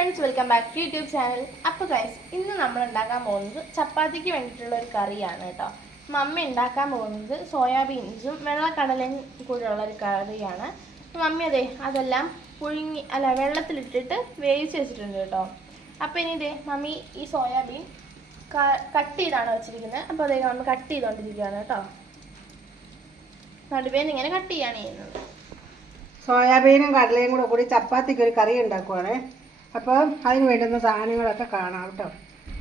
Friends, welcome back to YouTube channel. അപ്പോൾ guys, ഇന്ന് നമ്മൾ ഉണ്ടാക്കാൻ പോകുന്നത് ചപ്പാത്തിക്ക് വേണ്ടിയിട്ടുള്ള ഒരു കറിയാണ് കേട്ടോ. മമ്മി ഉണ്ടാക്കാൻ പോകുന്നത് സോയാബീൻസും വെള്ളക്കടലയും കൂടെയുള്ള ഒരു കറിയാണ്. മമ്മി അതെല്ലാം വെള്ളത്തിലിട്ടിട്ട് വേവിച്ച് വെച്ചിട്ടുണ്ട് കേട്ടോ. അപ്പോൾ ഇനി മമ്മി ഈ സോയാബീൻ കട്ട് ചെയ്താണ് വെച്ചിരിക്കുന്നത്. അപ്പോൾ നമ്മൾ കട്ട് ചെയ്തുകൊണ്ടിരിക്കുകയാണ് കേട്ടോ. നടുവേന്ന് ഇങ്ങനെ കട്ട് ചെയ്യാണ് ചെയ്യുന്നത്. സോയാബീനും കടലയും കൂടി ചപ്പാത്തിക്ക് ഒരു കറി ഉണ്ടാക്കുവാണേ. അപ്പോൾ അതിന് വേണ്ടുന്ന സാധനങ്ങളൊക്കെ കാണാം കേട്ടോ.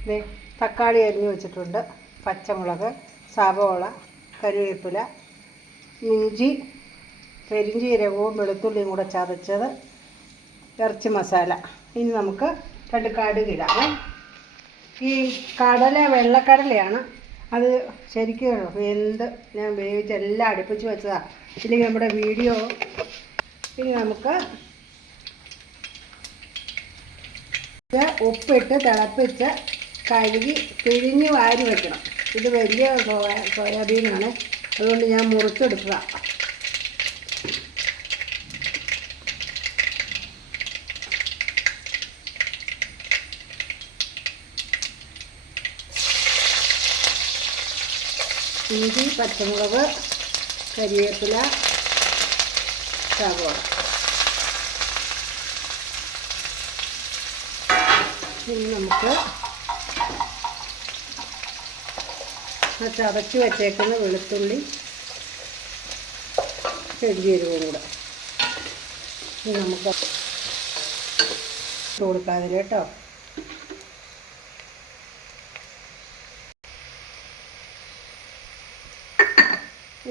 ഇത് തക്കാളി അരിഞ്ഞ് വെച്ചിട്ടുണ്ട്, പച്ചമുളക്, സവോള, കറിവേപ്പില, ഇഞ്ചി, പെരിഞ്ചീരകവും വെളുത്തുള്ളിയും കൂടെ ചതച്ചത്, ഇറച്ചി മസാല. ഇനി നമുക്ക് 2 കടുക് ഇടാം. ഈ കടല വെള്ളക്കടലയാണ്. അത് ശരിക്കും ഞാൻ വേവിച്ച് എല്ലാം അടുപ്പിച്ച് വെച്ചതാണ്. ഇല്ലെങ്കിൽ നമ്മുടെ വീഡിയോ. ഇനി നമുക്ക് ഉപ്പിട്ട് തിളപ്പിച്ച് കഴുകി പിഴിഞ്ഞ് വാരി വെക്കണം. ഇത് വലിയ സോയാബീനാണ്, അതുകൊണ്ട് ഞാൻ മുറിച്ചെടുക്കുക. ഇഞ്ചി, പച്ചമുളക്, കരിവേപ്പില, സവോള. ഇനി നമുക്ക് ചതച്ച് വെച്ചേക്കുന്ന വെളുത്തുള്ളി, പെരിഞ്ചീരകവും കൂടെ ഇനി നമുക്ക് കൊടുക്കാതെ കേട്ടോ.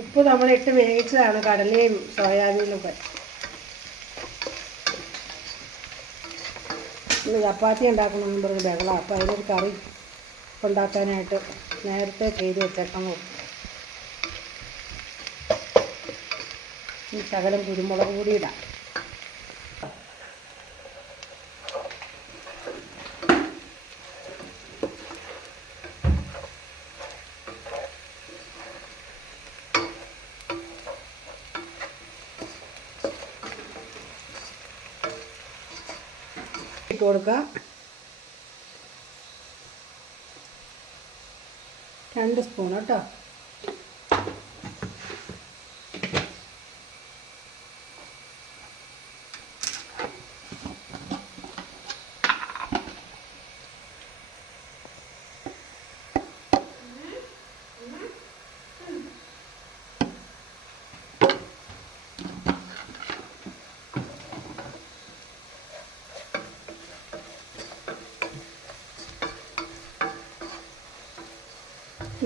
ഉപ്പ് നമ്മളിട്ട് വേവിച്ചതാണ് കടലയും സോയാബീനൊക്കെ. ഇന്ന് ചപ്പാത്തി ഉണ്ടാക്കണമെന്ന് പറഞ്ഞ് ബഹളം. അപ്പോൾ അതിനൊരു കറി ഉണ്ടാക്കാനായിട്ട് നേരത്തെ ചെയ്ത് വെച്ചേക്കണം. ഈ ശകലം കുരുമുളക് പൊടി ഇടാം. ഇട്ട് കൊടുക്കാം. 2 സ്പൂൺ കേട്ടോ.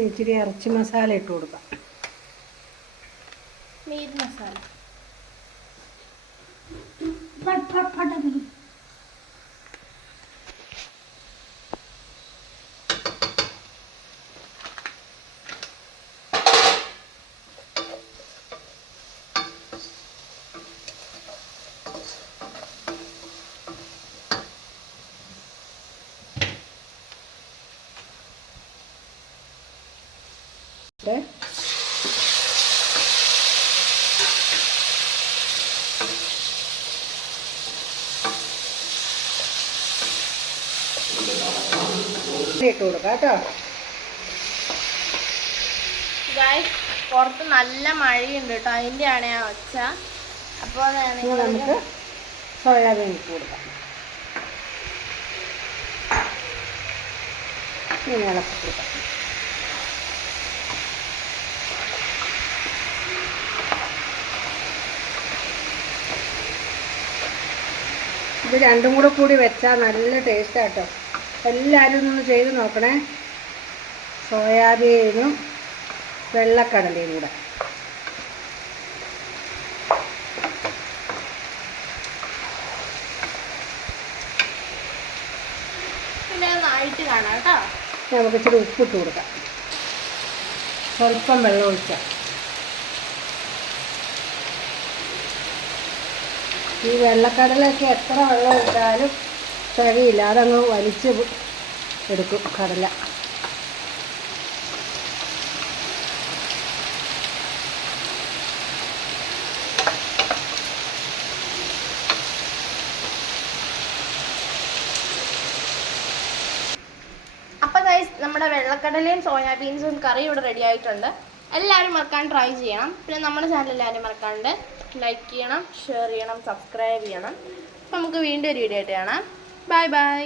ഇച്ചിരി ഇറച്ചി മസാല ഇട്ട് കൊടുക്കാം. മീറ്റ് മസാല. ഇട്ട് കൊടുക്കാം കേട്ടോ. ഗൈസ്, പുറത്ത് നല്ല മഴയുണ്ട് കേട്ടോ. അതിൻ്റെയാണ് ഞാൻ ഒച്ച. അപ്പോൾ നമുക്ക് സോയാബീൻ ഇട്ട് കൊടുക്കാം. ഇങ്ങനെ ഇളക്കി കൊടുക്കാം. ഇത് രണ്ടും കൂടി വെച്ചാൽ നല്ല ടേസ്റ്റാട്ടോ. എല്ലാവരും ഒന്ന് ചെയ്ത് നോക്കണേ. സോയാബീനും വെള്ളക്കടലയും കൂടെ. ആയിട്ട് കാണാം കേട്ടോ. നമുക്ക് ഇച്ചിരി ഉപ്പിട്ട് കൊടുക്കാം. സ്വല്പം വെള്ളം ഒഴിക്കാം. ഈ വെള്ളക്കടലൊക്കെ എത്ര വെള്ളം ഒഴിച്ചാലും തികയില്ല. അതങ്ങ് വലിച്ച് എടുക്കും കടല. നമ്മുടെ വെള്ളക്കടലയും സോയാബീൻസും കറി ഇവിടെ റെഡി ആയിട്ടുണ്ട്. എല്ലാവരും മറക്കാൻ ട്രൈ ചെയ്യണം. പിന്നെ നമ്മുടെ ചാനൽ എല്ലാവരും മറക്കാണ്ട് ലൈക്ക് ചെയ്യണം, ഷെയർ ചെയ്യണം, സബ്സ്ക്രൈബ് ചെയ്യണം. അപ്പോൾ നമുക്ക് വീണ്ടും ഒരു വീഡിയോ ആയിട്ട് കാണാം. Bye bye.